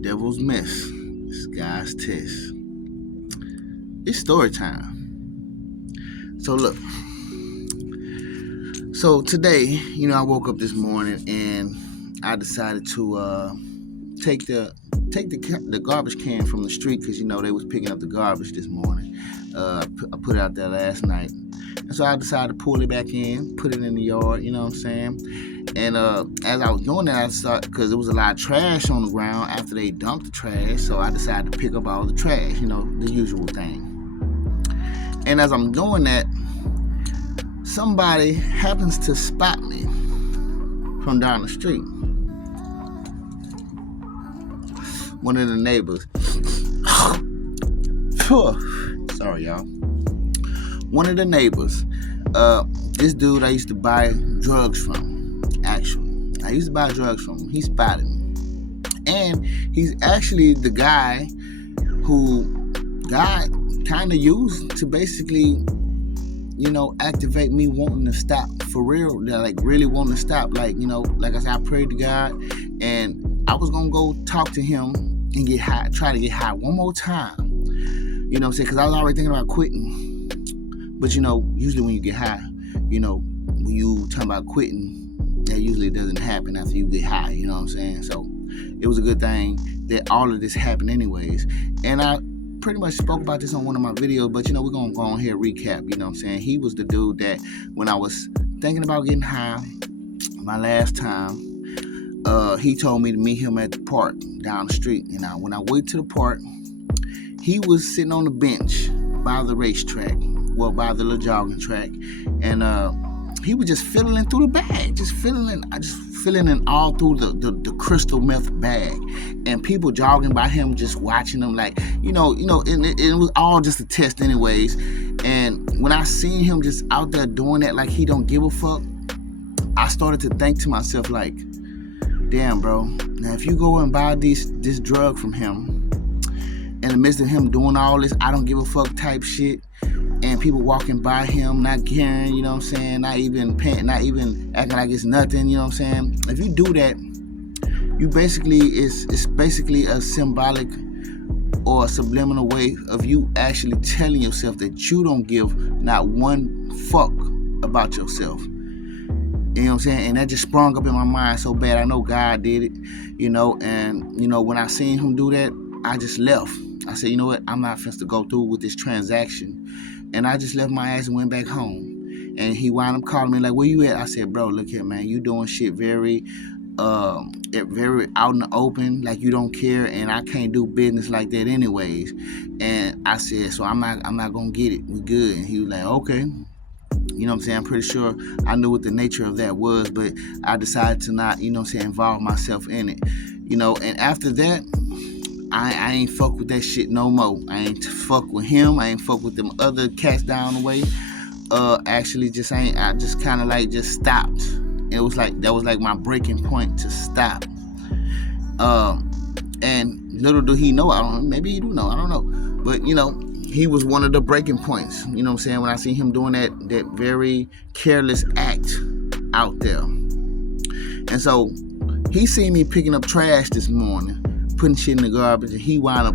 devil's mess. It's God's test. It's story time. So look. So today, I woke up this morning and I decided to take the garbage can from the street because they was picking up the garbage this morning. I put it out there last night, and so I decided to pull it back in, put it in the yard. You know what I'm saying? And as I was doing that, I started because there was a lot of trash on the ground after they dumped the trash. So I decided to pick up all the trash. The usual thing. And as I'm doing that, somebody happens to spot me from down the street. One of the neighbors. Sorry, y'all. One of the neighbors. This dude I used to buy drugs from. Actually, I used to buy drugs from him. He spotted me. And he's actually the guy who God kind of used to basically activate me wanting to stop for real, like really wanting to stop. Like I said, I prayed to God and I was going to go talk to him and get high, try to get high one more time. You know what I'm saying? Because I was already thinking about quitting. But usually when you get high, when you talk about quitting, that usually doesn't happen after you get high. You know what I'm saying? So it was a good thing that all of this happened anyways. And I pretty much spoke about this on one of my videos, but we're gonna go on here and recap. You know what I'm saying? He was the dude that when I was thinking about getting high my last time, he told me to meet him at the park down the street. And when I went to the park, he was sitting on the bench by the racetrack, by the little jogging track, and he was just fiddling through the bag, just fiddling all through the crystal meth bag, and people jogging by him, just watching him, like and it was all just a test anyways. And when I seen him just out there doing that, like he don't give a fuck, I started to think to myself, like, damn, bro, now if you go and buy this drug from him, in the midst of him doing all this I don't give a fuck type shit, and people walking by him not caring, you know what I'm saying, not even paying, not even acting like it's nothing, you know what I'm saying, if you do that, you basically, it's basically a symbolic or a subliminal way of you actually telling yourself that you don't give not one fuck about yourself. You know what I'm saying? And that just sprung up in my mind so bad. I know God did it, and when I seen him do that, I just left. I said, you know what, I'm not finna to go through with this transaction. And I just left my ass and went back home. And he wound up calling me like, where you at? I said, bro, look here, man, you doing shit very out in the open, like you don't care, and I can't do business like that anyways. And I said, so I'm not gonna get it. We good. And he was like, okay. You know what I'm saying? I'm pretty sure I knew what the nature of that was, but I decided to not, involve myself in it. And after that, I ain't fuck with that shit no more. I ain't fuck with him. I ain't fuck with them other cats down the way. Actually, just ain't. I just kind of like just stopped. It was like that was like my breaking point to stop. And little do he know, maybe he do know, I don't know. But he was one of the breaking points. You know what I'm saying? When I see him doing that very careless act out there. And so he seen me picking up trash this morning, putting shit in the garbage, and he wound up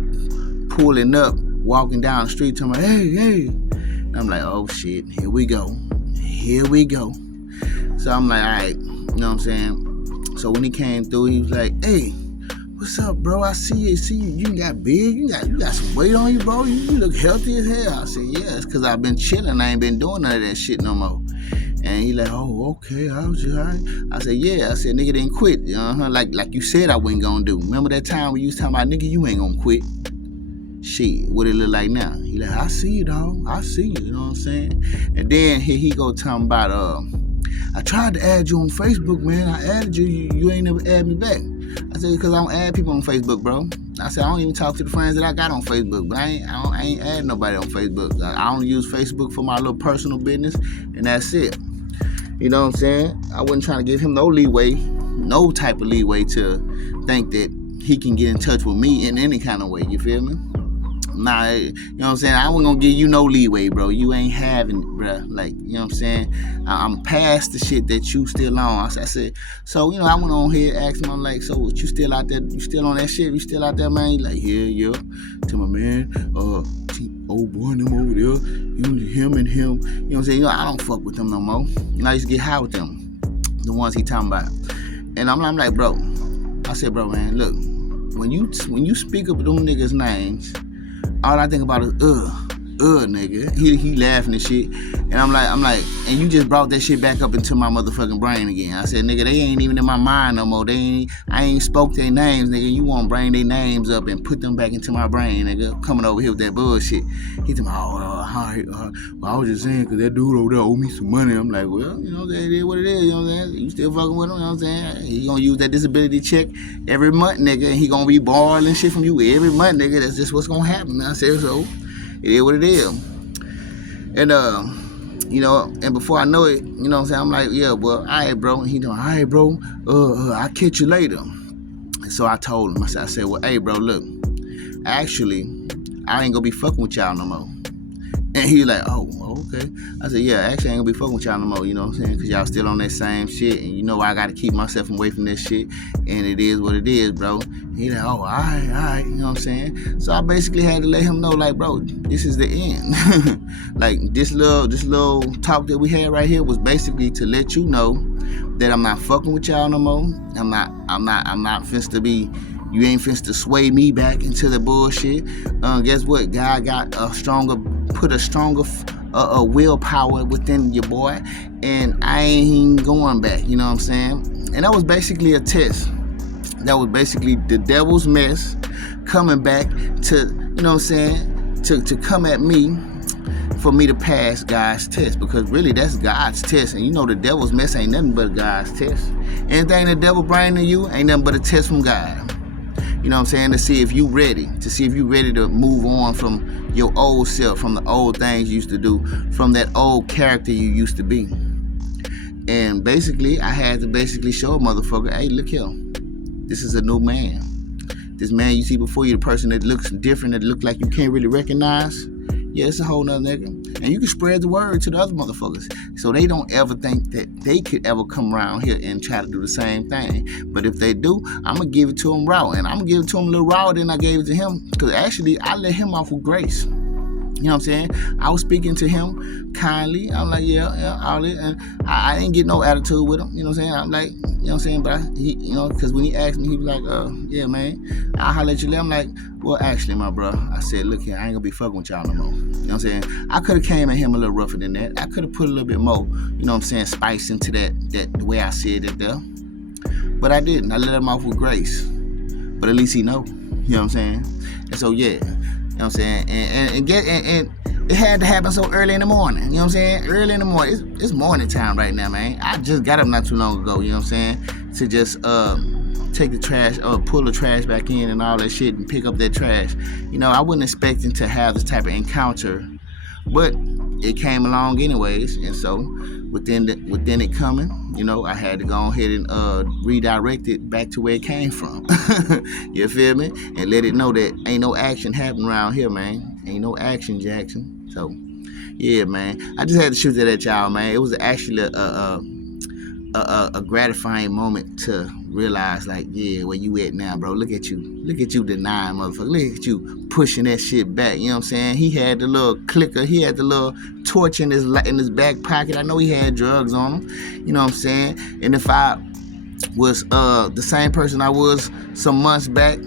pulling up, walking down the street, telling me, hey. And I'm like, oh shit, here we go. So I'm like, all right, you know what I'm saying? So when he came through, he was like, hey, what's up, bro? I see you. You got big. You got some weight on you, bro. You look healthy as hell. I said, yeah, it's because I've been chilling. I ain't been doing none of that shit no more. And he like, oh, okay, I was just all right. I said, yeah. I said, nigga didn't quit. Like you said I wasn't gonna do. Remember that time we used to talk about, nigga, you ain't gonna quit. Shit, what it look like now? He like, I see you, dog. I see you. You know what I'm saying? And then here he go talking about, I tried to add you on Facebook, man. I added you. You ain't never add me back. I said, because I don't add people on Facebook, bro. I said, I don't even talk to the friends that I got on Facebook, but I ain't add nobody on Facebook. I only use Facebook for my little personal business, and that's it. You know what I'm saying? I wasn't trying to give him no type of leeway to think that he can get in touch with me in any kind of way. You feel me? Nah, you know what I'm saying? I wasn't gonna give you no leeway, bro. You ain't having it, bro. Like, you know what I'm saying? I'm past the shit that you still on. I said, so, you know, I went on here, asked him, I'm like, so what, you still out there? You still on that shit? You still out there, man? He like, yeah. To my man, old boy and them over there, him and him. You know what I'm saying? You know, I don't fuck with them no more. You know, I used to get high with them, the ones he talking about. And I'm like, bro. I said, bro, man, look, when you speak up them niggas' names, all I think about is nigga. He laughing and shit. And I'm like, and you just brought that shit back up into my motherfucking brain again. I said, nigga, they ain't even in my mind no more. I ain't spoke their names, nigga. You wanna bring their names up and put them back into my brain, nigga. Coming over here with that bullshit. He told me, well, I was just saying, cause that dude over there owe me some money. I'm like, well, you know, that is what it is, you know what I'm saying? You still fucking with him, you know what I'm saying? He gonna use that disability check every month, nigga, and he gonna be borrowing shit from you every month, nigga. That's just what's gonna happen. I said, so it is what it is. And you know, and before I know it, you know what I'm saying, I'm like, yeah, well, all right, bro. And he doing, all right, bro, I'll catch you later. And so I told him, I said, well, hey, bro, look, actually, I ain't gonna be fucking with y'all no more. And he like, oh, okay. I said, yeah, actually, I ain't gonna be fucking with y'all no more, you know what I'm saying? Because y'all still on that same shit. And you know I gotta keep myself away from this shit. And it is what it is, bro. And he like, oh, all right, you know what I'm saying? So I basically had to let him know, like, bro, this is the end. Like, this little talk that we had right here was basically to let you know that I'm not fucking with y'all no more. I'm not finna to be, you ain't finna to sway me back into the bullshit. Guess what? God put a stronger willpower within your boy, and I ain't going back, you know what I'm saying? And that was basically a test. That was basically the devil's mess coming back to, you know what I'm saying, to come at me for me to pass God's test, because really that's God's test. And you know the devil's mess ain't nothing but God's test. Anything the devil bring to you ain't nothing but a test from God. You know what I'm saying? To see if you ready. To see if you ready to move on from your old self, from the old things you used to do, from that old character you used to be. And basically, I had to show a motherfucker, hey, look here. This is a new man. This man you see before you, the person that looks different, that look like you can't really recognize, yeah, it's a whole nother nigga. And you can spread the word to the other motherfuckers, so they don't ever think that they could ever come around here and try to do the same thing. But if they do, I'm going to give it to them raw. And I'm going to give it to them a little rawer than I gave it to him. Because actually, I let him off with grace. You know what I'm saying? I was speaking to him kindly. I'm like, yeah, all it. And I didn't get no attitude with him. You know what I'm saying? I'm like, you know what I'm saying? But because when he asked me, he was like, yeah, man, I'll holler at you later. I'm like, well, actually, my bro, I said, look here, I ain't gonna be fucking with y'all no more. You know what I'm saying? I could have came at him a little rougher than that. I could have put a little bit more, you know what I'm saying, spice into that the way I said it there. But I didn't. I let him off with grace. But at least he know. You know what I'm saying? And so, yeah. You know what I'm saying? And it had to happen so early in the morning. You know what I'm saying? Early in the morning. It's morning time right now, man. I just got up not too long ago, you know what I'm saying? To just take the trash, pull the trash back in and all that shit and pick up that trash. You know, I wasn't expecting to have this type of encounter, but it came along anyways. And so within it coming, you know, I had to go ahead and redirect it back to where it came from. You feel me? And let it know that ain't no action happening around here, man. Ain't no action, Jackson. So, yeah, man. I just had to shoot that at y'all, man. It was actually a gratifying moment to realize, like, yeah, where you at now, bro? Look at you denying, motherfucker. Look at you pushing that shit back. You know what I'm saying? He had the little clicker. He had the little torch in his back pocket. I know he had drugs on him. You know what I'm saying? And if I was the same person I was some months back,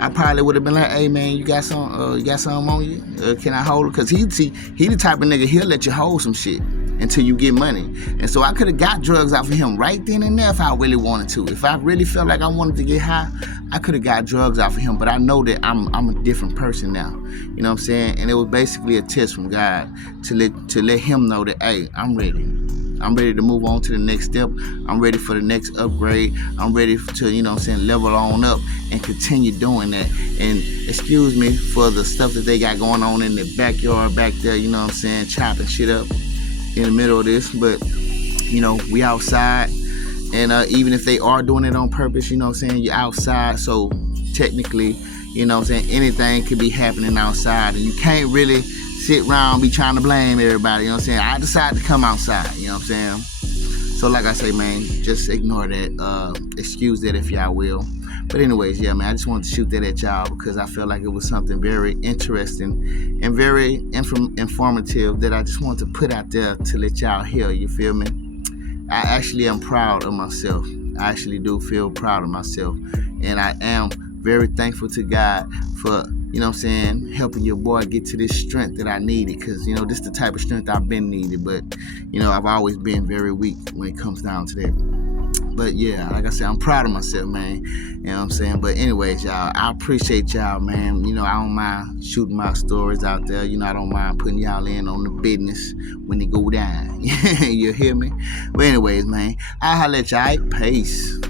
I probably would have been like, hey, man, you got some on you? Can I hold it? Because he the type of nigga, he'll let you hold some shit until you get money. And so I could have got drugs off of him right then and there if I really wanted to. If I really felt like I wanted to get high, I could have got drugs off of him. But I know that I'm a different person now. You know what I'm saying? And it was basically a test from God to let him know that, hey, I'm ready. I'm ready to move on to the next step. I'm ready for the next upgrade. I'm ready to, you know what I'm saying, level on up and continue doing that. And excuse me for the stuff that they got going on in the backyard back there, you know what I'm saying, chopping shit up in the middle of this. But, you know, we outside. And even if they are doing it on purpose, you know what I'm saying, you're outside. So technically, You know what I'm saying? Anything could be happening outside, and you can't really sit around be trying to blame everybody. You know what I'm saying? I decided to come outside. You know what I'm saying? So like I say, man, just ignore that. Excuse that if y'all will. But anyways, yeah, man, I just wanted to shoot that at y'all because I felt like it was something very interesting and very informative that I just wanted to put out there to let y'all hear. You feel me? I actually am proud of myself. I actually do feel proud of myself. And I am very thankful to God for, you know what I'm saying, helping your boy get to this strength that I needed. Because, you know, this is the type of strength I've been needed. But, you know, I've always been very weak when it comes down to that. But yeah, like I said, I'm proud of myself, man. You know what I'm saying? But anyways, y'all, I appreciate y'all, man. You know, I don't mind shooting my stories out there. You know, I don't mind putting y'all in on the business when they go down. You hear me? But anyways, man, I'll holler at y'all. Peace.